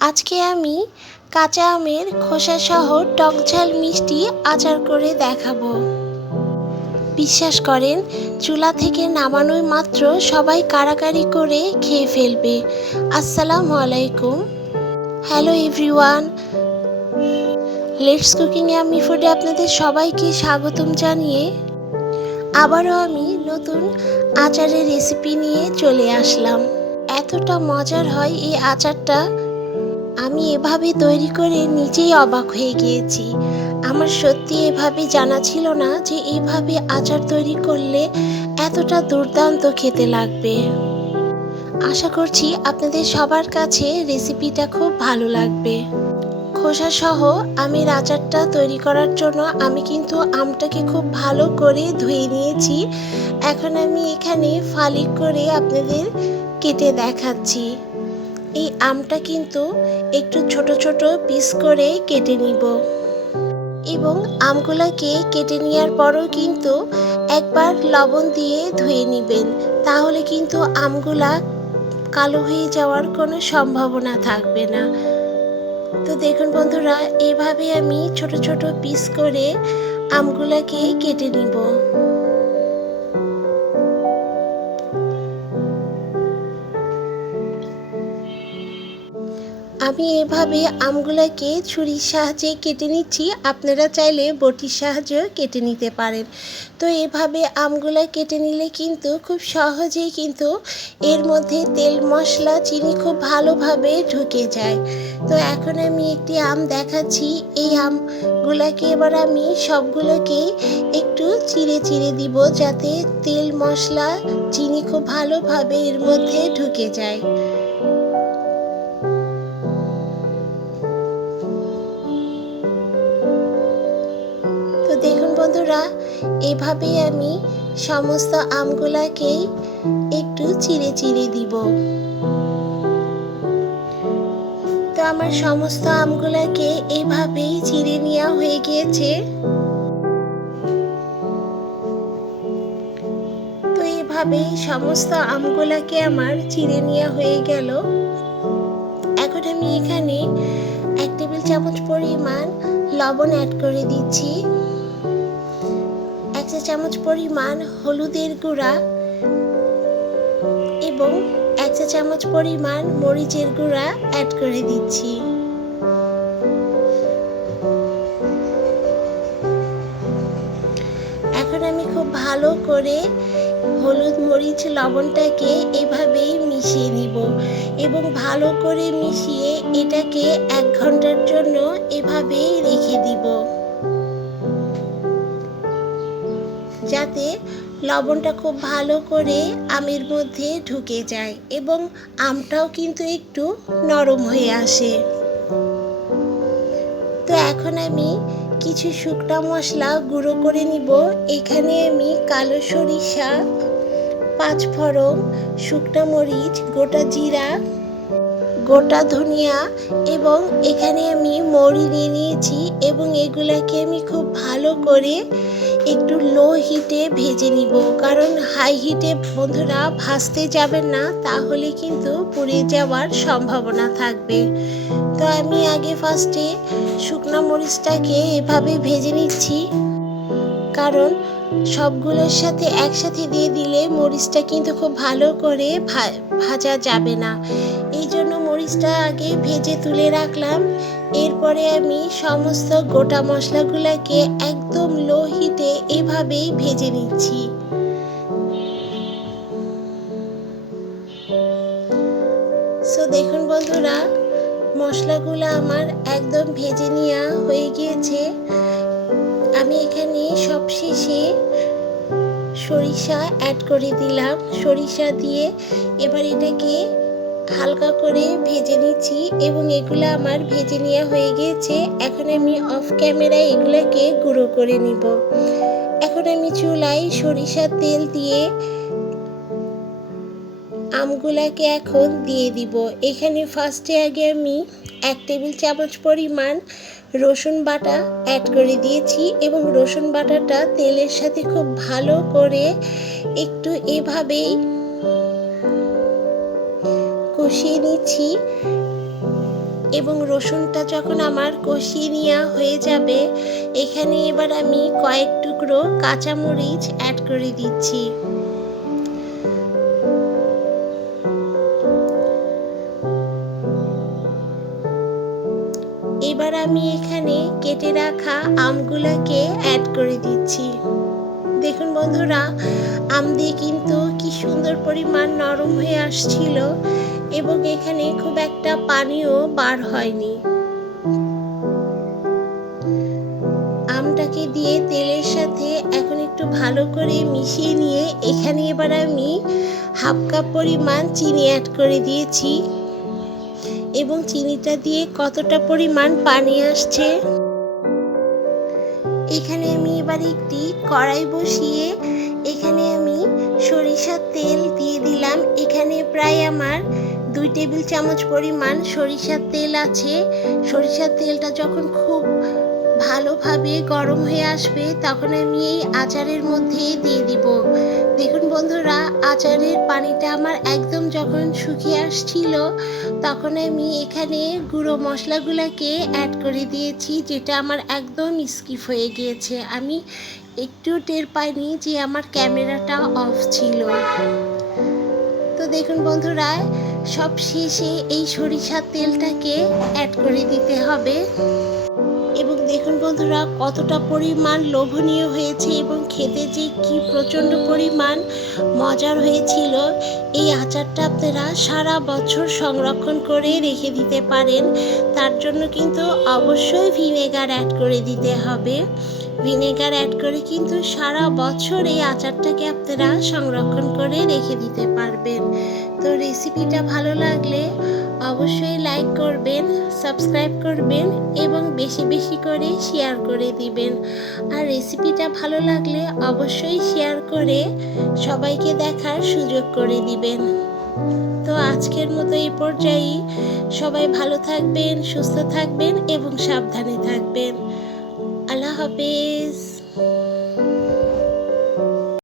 আজকে আমি কাঁচা আমের খোসাসহ টকঝাল মিষ্টি আচার করে দেখাবো। বিশ্বাস করেন, চুলা থেকে নামানোই মাত্র সবাই কাড়াকাড়ি করে খেয়ে ফেলবে। আসসালামু আলাইকুম। Hello everyone, let's cooking yummy ফুডে আপনাদের সবাইকে স্বাগতম জানিয়ে আবারও আমি নতুন আচারের রেসিপি নিয়ে চলে আসলাম। এতটা মজার হয় এই আচারটা, আমি এভাবে তৈরি করে নিজেই অবাক হয়ে গিয়েছি। আমার সত্যি এভাবে জানা ছিল না যে এইভাবে আচার তৈরি করলে এতটা দুর্দান্ত খেতে লাগবে। আশা করছি আপনাদের সবার কাছে রেসিপিটা খুব ভালো লাগবে। খোসাসহ আমের আচারটা তৈরি করার জন্য আমি কিন্তু আমটাকে খুব ভালো করে ধুয়ে নিয়েছি। এখন আমি এখানে ফালি করে আপনাদের কেটে দেখাচ্ছি। এই আমটা কিন্তু একটু ছোট ছোট পিস করে কেটে নিব এবং আমগুলোকে কেটে নেওয়ার পরও কিন্তু একবার লবণ দিয়ে ধুয়ে নেবেন, তাহলে কিন্তু আমগুলা কালো হয়ে যাওয়ার কোনো সম্ভাবনা থাকবে না। তো দেখুন বন্ধুরা, এইভাবে আমি ছোট ছোট পিস করে আমগুলোকে কেটে নিব। আমি এভাবে আমগুলোকে ছুরির সাহায্যে কেটে নিচ্ছি, আপনারা চাইলে বটির সাহায্যেও কেটে নিতে পারেন। তো এভাবে আমগুলো কেটে নিলে কিন্তু খুব সহজেই কিন্তু এর মধ্যে তেল মশলা চিনি খুব ভালোভাবে ঢুকে যায়। তো এখন আমি একটি আম দেখাচ্ছি। এই আমগুলোকে এবার আমি সবগুলোকে একটু চিড়ে চিড়ে দিব, যাতে তেল মশলা চিনি খুব ভালোভাবে এর মধ্যে ঢুকে যায়। দেখুন বন্ধুরা, এভাবেই আমি সমস্ত আমগুলাকেই একটু চিড়ে চিড়ে দিব। তো আমার সমস্ত আমগুলাকে এভাবেই চিড়ে নেওয়া হয়ে গিয়েছে। তো এভাবেই সমস্ত আমগুলাকে আমার চিড়ে নেওয়া হয়ে গেল। এখন আমি এখানে 1 টেবিল চামচ পরিমাণ লবণ অ্যাড করে দিচ্ছি, 1 চা চামচ পরিমাণ হলুদের গুঁড়া এবং 1 চা চামচ পরিমাণ মরিচের গুঁড়া অ্যাড করে দিচ্ছি। এখন আমি খুব ভালো করে হলুদ মরিচ লবণটাকে এভাবেই মিশিয়ে নিব এবং ভালো করে মিশিয়ে এটাকে 1 ঘন্টার জন্য এভাবেই রেখে দিব, যাতে লবণটা খুব ভালো করে আমের মধ্যে ঢুকে যায় এবং আমটাও কিন্তু একটু নরম হয়ে আসে। তো এখন আমি কিছু শুকনা মশলা গুঁড়ো করে নিব। এখানে আমি কালো সরিষা, 5 ফোড়ন, শুকনা মরিচ, গোটা জিরা, গোটা ধনিয়া এবং এখানে আমি মৌরি নিয়ে নিয়েছি এবং এগুলাকে আমি খুব ভালো করে একটু লো হিটে ভেজে নিব, কারণ হাই হিটে বন্ধুরা ভাজতে যাবেন না, তাহলে কিন্তু পুড়ে যাওয়ার সম্ভাবনা থাকবে। তো আমি আগে ফার্স্টে শুকনো মরিচটাকে এভাবে ভেজে নিচ্ছি, কারণ সবগুলোর সাথে একসাথে দিয়ে দিলে মরিচটা কিন্তু খুব ভালো করে ভাজা যাবে না। এই জন্য মরিচটা আগে ভেজে তুলে রাখলাম। এরপরে আমি সমস্ত গোটা মশলাগুলোকে একদম লো হিটে এভাবেই ভেজে নিচ্ছি। সো দেখুন বন্ধুরা, মশলাগুলো আমার একদম ভেজে নেওয়া হয়ে গিয়েছে। আমি এখানে সবশেষে সরিষা অ্যাড করে দিলাম। সরিষা দিয়ে এবার এটাকে হালকা করে ভেজে নিচ্ছি এবং এগুলো আমার ভেজে নেওয়া হয়ে গিয়েছে। এখন আমি অফ ক্যামেরায় এগুলোকে গুঁড়ো করে নিব। এখন আমি চুলায় সরিষার তেল দিয়ে আমগুলাকে এখন দিয়ে দিব। এখানে ফার্স্টে আগে আমি 1 টেবিল চামচ পরিমাণ রসুন বাটা অ্যাড করে দিয়েছি এবং রসুন বাটাটা তেলের সাথে খুব ভালো করে একটু এভাবেই কষিয়ে নিচ্ছি। এবং রসুনটা যখন আমার কষিয়ে নেওয়া হয়ে যাবে, এখানে এবার আমি কয়েক টুকরো কাঁচামরিচ অ্যাড করে দিচ্ছি। এবার আমি এখানে কেটে রাখা আমগুলোকে অ্যাড করে দিচ্ছি। দেখুন বন্ধুরা, আম দিয়ে কিন্তু কি সুন্দর পরিমাণ নরম হয়ে আসছিল এবং এখানে খুব একটা পানিও বার হয়নি। আমটাকে দিয়ে তেলের সাথে এখন একটু ভালো করে মিশিয়ে নিয়ে এখানে এবার আমি হাফ কাপ পরিমাণ চিনি অ্যাড করে দিয়েছি এবং চিনিটা দিয়ে কতটা পরিমাণ পানি আসছে। এখানে আমি এবার একটি কড়াই বসিয়ে এখানে আমি সরিষার তেল দিয়ে দিলাম। এখানে প্রায় আমার 2 টেবিল চামচ পরিমাণ সরিষার তেল আছে। সরিষার তেলটা যখন খুব ভালোভাবে গরম হয়ে আসবে তখন আমি এই আচারের মধ্যে দিয়ে দিব। দেখুন বন্ধুরা, আচারের পানিটা আমার একদম যখন শুকিয়ে আসছিল তখন আমি এখানে গুঁড়ো মশলাগুলোকে অ্যাড করে দিয়েছি, যেটা আমার একদম স্কিপ হয়ে গিয়েছে। আমি একটু টের পাইনি যে আমার ক্যামেরাটা অফ ছিল। তো দেখুন বন্ধুরা, সব শেষে এই সরিষার তেলটাকে অ্যাড করে দিতে হবে এবং দেখুন বন্ধুরা কতটা পরিমাণ লোভনীয় হয়েছে এবং খেতে যে কি প্রচণ্ড পরিমাণ মজার হয়েছিল। এই আচারটা আপনারা সারা বছর সংরক্ষণ করে রেখে দিতে পারেন। তার জন্য কিন্তু অবশ্যই ভিনেগার অ্যাড করে দিতে হবে। ভিনেগার অ্যাড করে কিন্তু সারা বছর এই আচারটাকে আপনারা সংরক্ষণ করে রেখে দিতে পারবেন। তো রেসিপিটা ভালো লাগলে অবশ্যই লাইক করবেন, সাবস্ক্রাইব করবেন এবং বেশি বেশি করে শেয়ার করে দিবেন। আর রেসিপিটা ভালো লাগলে অবশ্যই শেয়ার করে সবাইকে দেখার সুযোগ করে দিবেন। তো আজকের মতো এই পর্যায়ে সবাই ভালো থাকবেন, সুস্থ থাকবেন এবং সাবধানে থাকবেন। আল্লাহ হাফেজ।